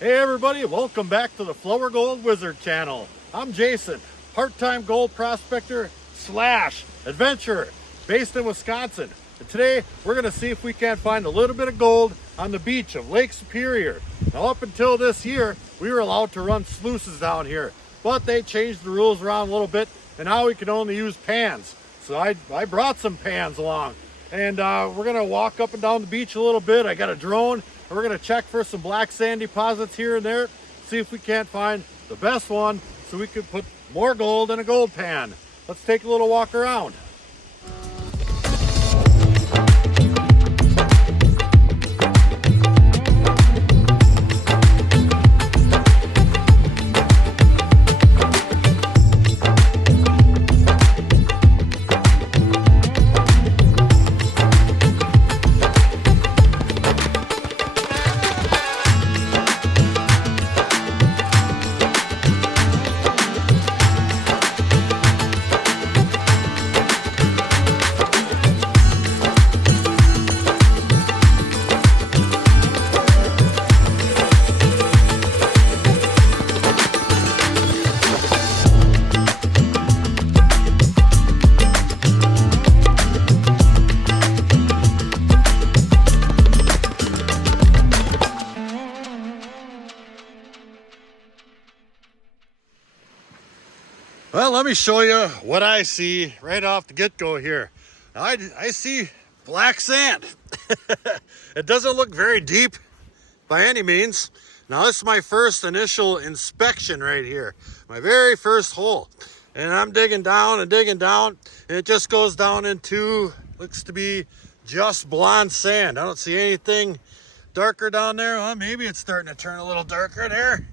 Hey everybody, welcome back to the Flourgoldwizards channel. I'm Jason, part-time gold prospector slash adventurer based in Wisconsin. And today we're going to see if we can't find a little bit of gold on the beach of Lake Superior. Now up until this year, we were allowed to run sluices down here, but they changed the rules around a little bit and now we can only use pans. So I brought some pans along and we're going to walk up and down the beach a little bit. I got a drone. And we're going to check for some black sand deposits here and there, see if we can't find the best one so we can put more gold in a gold pan. Let's take a little walk around. Well, let me show you what I see right off the get-go here. I see black sand. It doesn't look very deep by any means. Now, this is my first initial inspection right here. My very first hole. And I'm digging down and digging down. And it just goes down into, looks to be just blonde sand. I don't see anything darker down there. Well, maybe it's starting to turn a little darker there.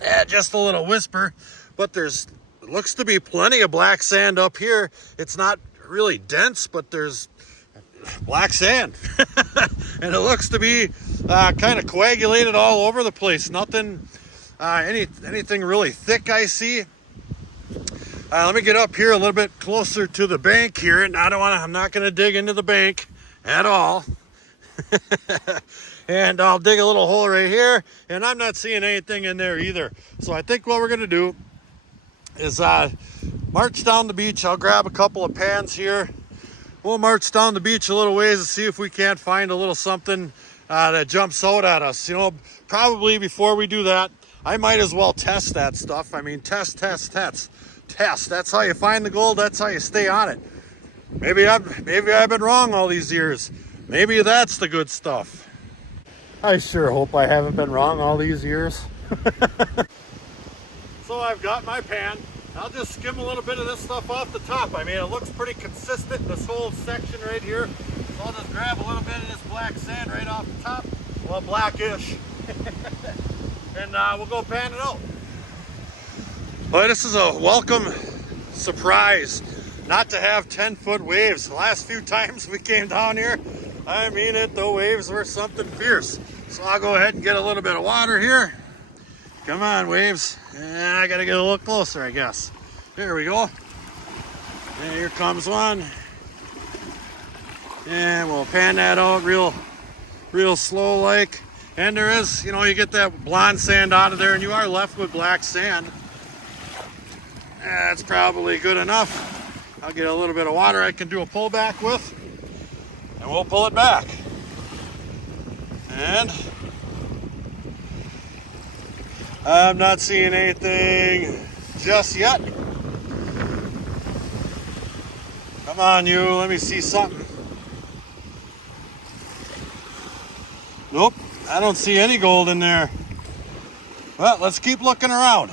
Yeah, just a little whisper. But there's looks to be plenty of black sand up here. It's not really dense, but there's black sand. And it looks to be kind of coagulated all over the place. Nothing, anything really thick I see. Let me get up here a little bit closer to the bank here. And I'm not going to dig into the bank at all. And I'll dig a little hole right here. And I'm not seeing anything in there either. So I think what we're going to do is march down the beach. I'll grab a couple of pans here. We'll march down the beach a little ways and see if we can't find a little something that jumps out at us. You know, probably before we do that, I might as well test that stuff. I mean, test. That's how you find the gold. That's how you stay on it. Maybe I've been wrong all these years. Maybe that's the good stuff. I sure hope I haven't been wrong all these years. So I've got my pan. I'll just skim a little bit of this stuff off the top. I mean, it looks pretty consistent, this whole section right here. So I'll just grab a little bit of this black sand right off the top. Well, blackish. And we'll go pan it out. Boy, this is a welcome surprise not to have 10-foot waves. The last few times we came down here, I mean it, the waves were something fierce. So I'll go ahead and get a little bit of water here. Come on, waves. I gotta get a little closer, I guess. There we go. And here comes one. And we'll pan that out real slow like. And there is, you know, you get that blonde sand out of there and you are left with black sand. That's probably good enough. I'll get a little bit of water I can do a pull back with. And we'll pull it back. And I'm not seeing anything just yet. Come on, you. Let me see something. Nope. I don't see any gold in there. Well, let's keep looking around.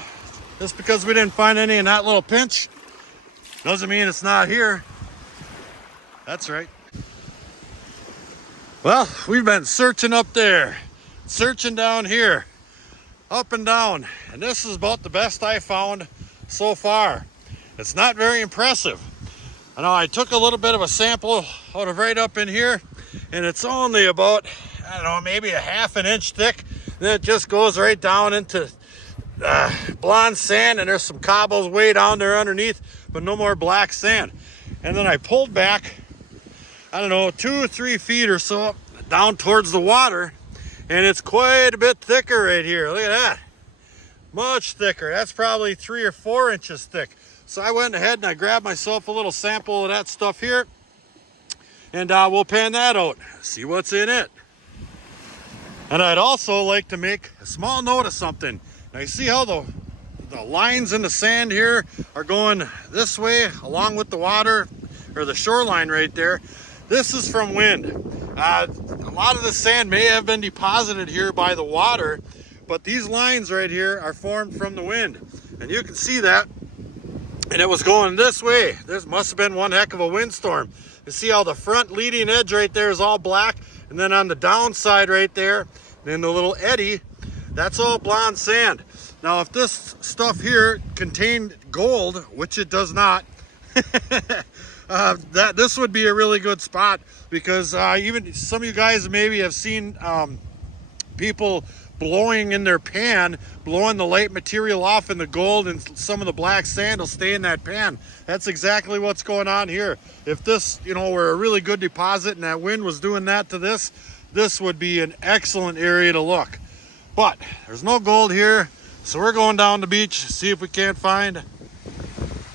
Just because we didn't find any in that little pinch doesn't mean it's not here. That's right. Well, we've been searching up there, searching down here, up and down, and this is about the best I found so far. It's not very impressive. I know I took a little bit of a sample out of right up in here, and it's only about, I don't know, maybe a ½ an inch thick. Then it just goes right down into blonde sand, and there's some cobbles way down there underneath, but no more black sand. And then I pulled back, I don't know, 2 or 3 feet or so down towards the water, And it's quite a bit thicker right here. Look at that. Much thicker. That's probably 3 or 4 inches thick. So I went ahead and I grabbed myself a little sample of that stuff here. And we'll pan that out. See what's in it. And I'd also like to make a small note of something. Now you see how the lines in the sand here are going this way along with the water, or the shoreline right there. This is from wind. A lot of the sand may have been deposited here by the water, but these lines right here are formed from the wind. And you can see that. And it was going this way. This must have been one heck of a windstorm. You see how the front leading edge right there is all black, and then on the downside right there, then the little eddy, that's all blonde sand. Now if this stuff here contained gold, which it does not, this would be a really good spot, because even some of you guys maybe have seen people blowing in their pan, blowing the light material off, and the gold and some of the black sand will stay in that pan. That's exactly what's going on here. If this, were a really good deposit and that wind was doing that to this, this would be an excellent area to look. But there's no gold here, so we're going down the beach, see if we can't find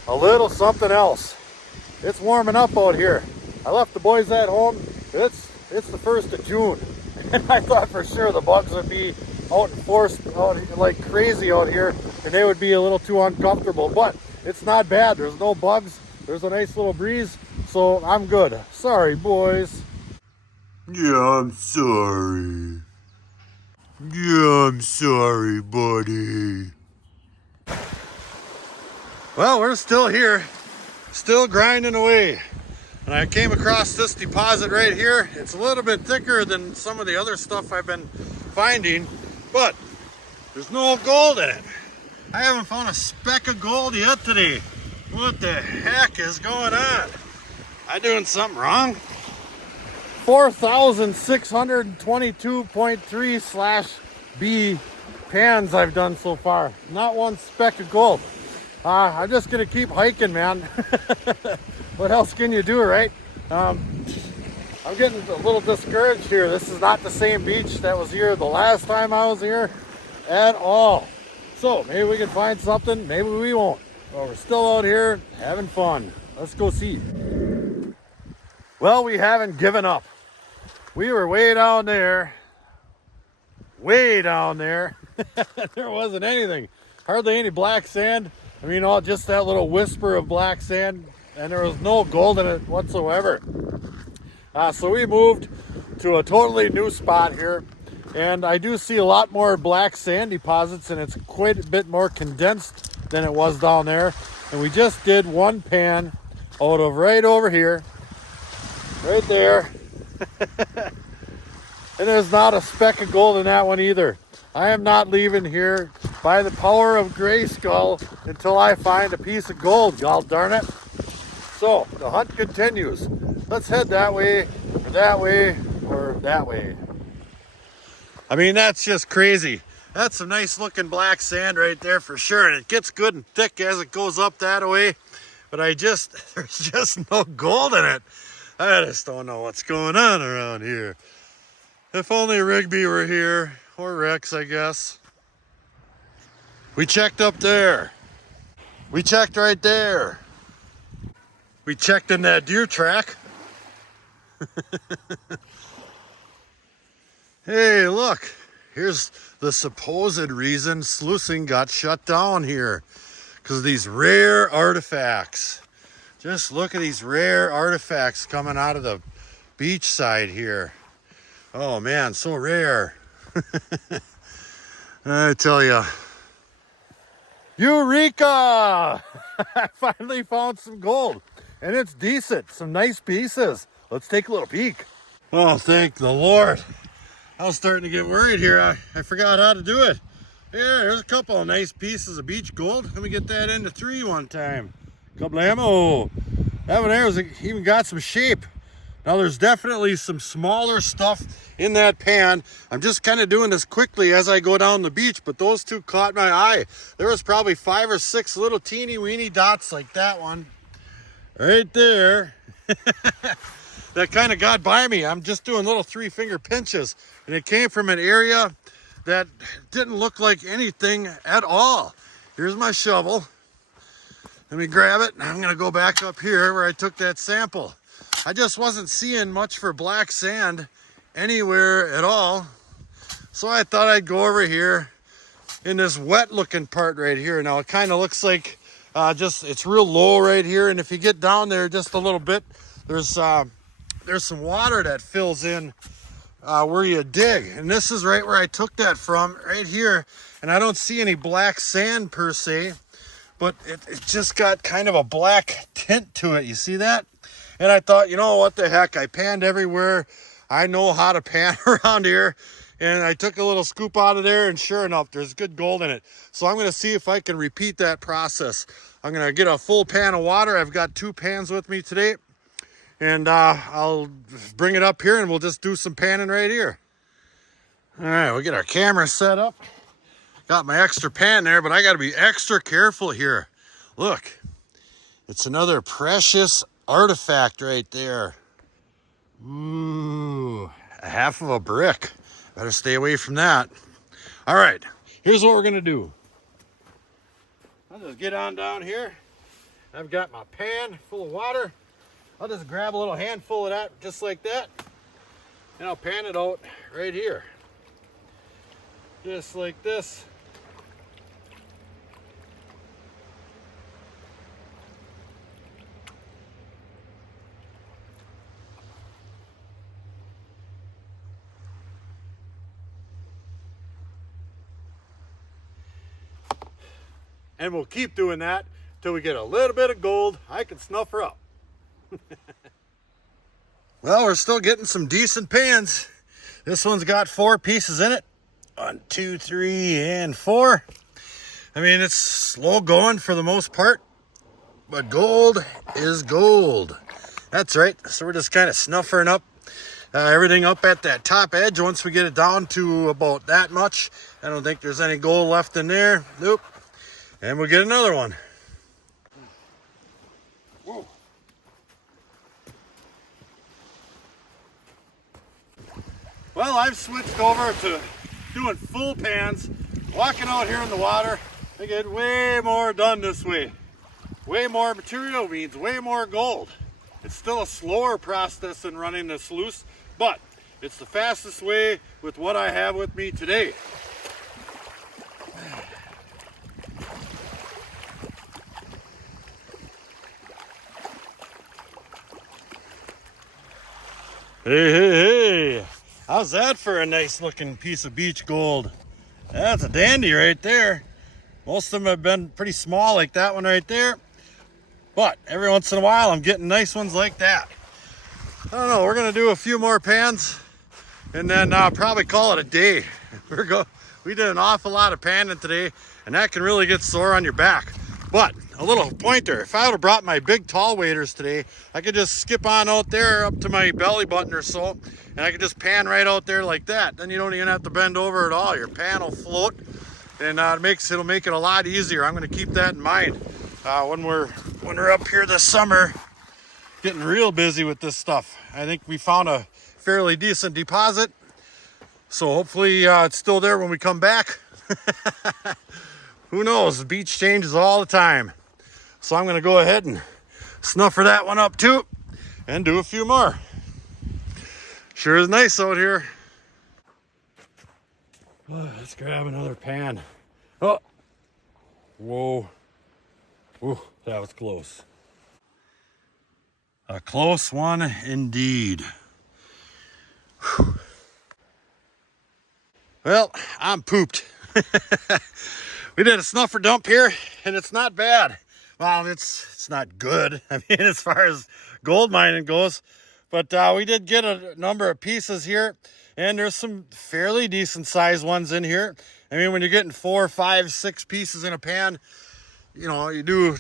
a little something else. It's warming up out here. I left the boys at home. It's the 1st of June. And I thought for sure the bugs would be out in force out like crazy out here, and they would be a little too uncomfortable. But it's not bad. There's no bugs. There's a nice little breeze, so I'm good. Sorry, boys. Yeah, I'm sorry. Yeah, I'm sorry, buddy. Well, we're still here, still grinding away. And I came across this deposit right here. It's a little bit thicker than some of the other stuff I've been finding, but there's no gold in it. I haven't found a speck of gold yet today. What the heck is going on? I doing something wrong? 4,622.3/B pans I've done so far. Not one speck of gold. I'm just gonna keep hiking, man. What else can you do, right? I'm getting a little discouraged here. This is not the same beach that was here the last time I was here at all. So maybe we can find something, maybe we won't. But we're still out here having fun. Let's go see. Well, we haven't given up. We were way down there. Way down there. There wasn't anything. Hardly any black sand. I mean, just that little whisper of black sand, and there was no gold in it whatsoever. So we moved to a totally new spot here, and I do see a lot more black sand deposits, and it's quite a bit more condensed than it was down there. And we just did one pan out of right over here, right there. And there's not a speck of gold in that one either. I am not leaving here by the power of Grayskull until I find a piece of gold, god darn it. So the hunt continues. Let's head that way, or that way, or that way. I mean, that's just crazy. That's some nice looking black sand right there for sure. And it gets good and thick as it goes up that way. But there's just no gold in it. I just don't know what's going on around here. If only Rigby were here, or Rex, I guess. We checked up there. We checked right there. We checked in that deer track. Hey, look. Here's the supposed reason sluicing got shut down here. Because of these rare artifacts. Just look at these rare artifacts coming out of the beach side here. Oh man, so rare. I tell you. Eureka! I finally found some gold. And it's decent. Some nice pieces. Let's take a little peek. Oh, thank the Lord. I was starting to get worried here. I forgot how to do it. Yeah, there's a couple of nice pieces of beach gold. Let me get that into 3 one time. Kablamo. That one there even got some shape. Now there's definitely some smaller stuff in that pan. I'm just kind of doing this quickly as I go down the beach, but those two caught my eye. There was probably 5 or 6 little teeny weeny dots like that one. Right there. that kind of got by me. I'm just doing little 3-finger pinches, and it came from an area that didn't look like anything at all. Here's my shovel. Let me grab it. I'm gonna go back up here where I took that sample. I just wasn't seeing much for black sand anywhere at all. So I thought I'd go over here in this wet looking part right here. Now it kind of looks like it's real low right here. And if you get down there just a little bit, there's some water that fills in where you dig. And this is right where I took that from, right here. And I don't see any black sand per se, but it just got kind of a black tint to it. You see that? And I thought, you know what the heck? I panned everywhere. I know how to pan around here. And I took a little scoop out of there, and sure enough, there's good gold in it. So I'm going to see if I can repeat that process. I'm going to get a full pan of water. I've got 2 pans with me today. And I'll bring it up here, and we'll just do some panning right here. All right, we'll get our camera set up. Got my extra pan there, but I got to be extra careful here. Look, it's another precious artifact right there. Ooh, a half of a brick. Better stay away from that. All right, here's what we're gonna do. I'll just get on down here. I've got my pan full of water. I'll just grab a little handful of that, just like that, and I'll pan it out right here. Just like this. And we'll keep doing that till we get a little bit of gold. I can snuff her up. Well, we're still getting some decent pans. This one's got 4 pieces in it. 1, 2, 3, and 4. I mean, it's slow going for the most part, but gold is gold. That's right. So we're just kind of snuffering up everything up at that top edge. Once we get it down to about that much, I don't think there's any gold left in there. Nope. And we'll get another one. Whoa. Well, I've switched over to doing full pans, walking out here in the water. I get way more done this way. Way more material means way more gold. It's still a slower process than running the sluice, but it's the fastest way with what I have with me today. Hey, hey, hey. How's that for a nice looking piece of beach gold? That's a dandy right there. Most of them have been pretty small like that one right there. But every once in a while I'm getting nice ones like that. I don't know, we're gonna do a few more pans and then probably call it a day. We did an awful lot of panning today, and that can really get sore on your back. But a little pointer, if I would have brought my big tall waders today, I could just skip on out there up to my belly button or so, and I could just pan right out there like that. Then you don't even have to bend over at all. Your pan will float, and it'll make it a lot easier. I'm going to keep that in mind when we're up here this summer, getting real busy with this stuff. I think we found a fairly decent deposit, so hopefully it's still there when we come back. Who knows? The beach changes all the time. So I'm going to go ahead and snuffer that one up too and do a few more. Sure is nice out here. Oh, let's grab another pan. Oh, whoa. Ooh, that was close. A close one indeed. Whew. Well, I'm pooped. We did a snuffer dump here, and it's not bad. Well, it's not good. I mean, as far as gold mining goes, but we did get a number of pieces here, and there's some fairly decent sized ones in here. I mean, when you're getting 4, 5, 6 pieces in a pan, you know, you do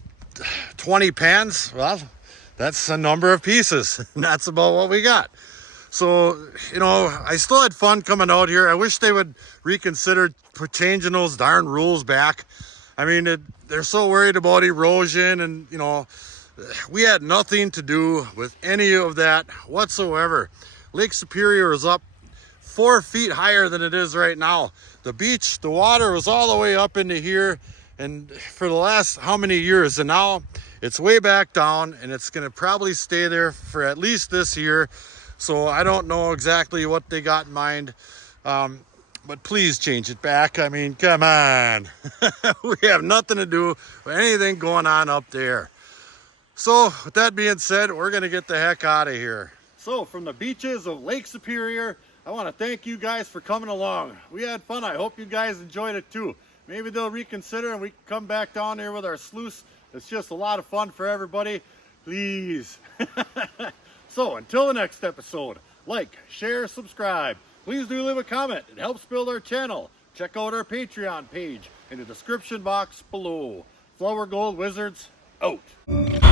20 pans. Well, that's a number of pieces. And that's about what we got. So, you know, I still had fun coming out here. I wish they would reconsider changing those darn rules back. I mean, they're so worried about erosion and, you know, We had nothing to do with any of that whatsoever. Lake Superior is up 4 feet higher than it is right now. The beach, the water was all the way up into here, and for the last how many years, and now it's way back down, and it's gonna probably stay there for at least this year. So I don't know exactly what they got in mind, but please change it back. I mean, come on. We have nothing to do with anything going on up there. So with that being said, we're gonna get the heck out of here. So from the beaches of Lake Superior, I want to thank you guys for coming along. We had fun. I hope you guys enjoyed it too. Maybe they'll reconsider and we can come back down here with our sluice. It's just a lot of fun for everybody. Please. So until the next episode, like, share, subscribe. Please do leave a comment. It helps build our channel. Check out our Patreon page in the description box below. Flourgoldwizards out.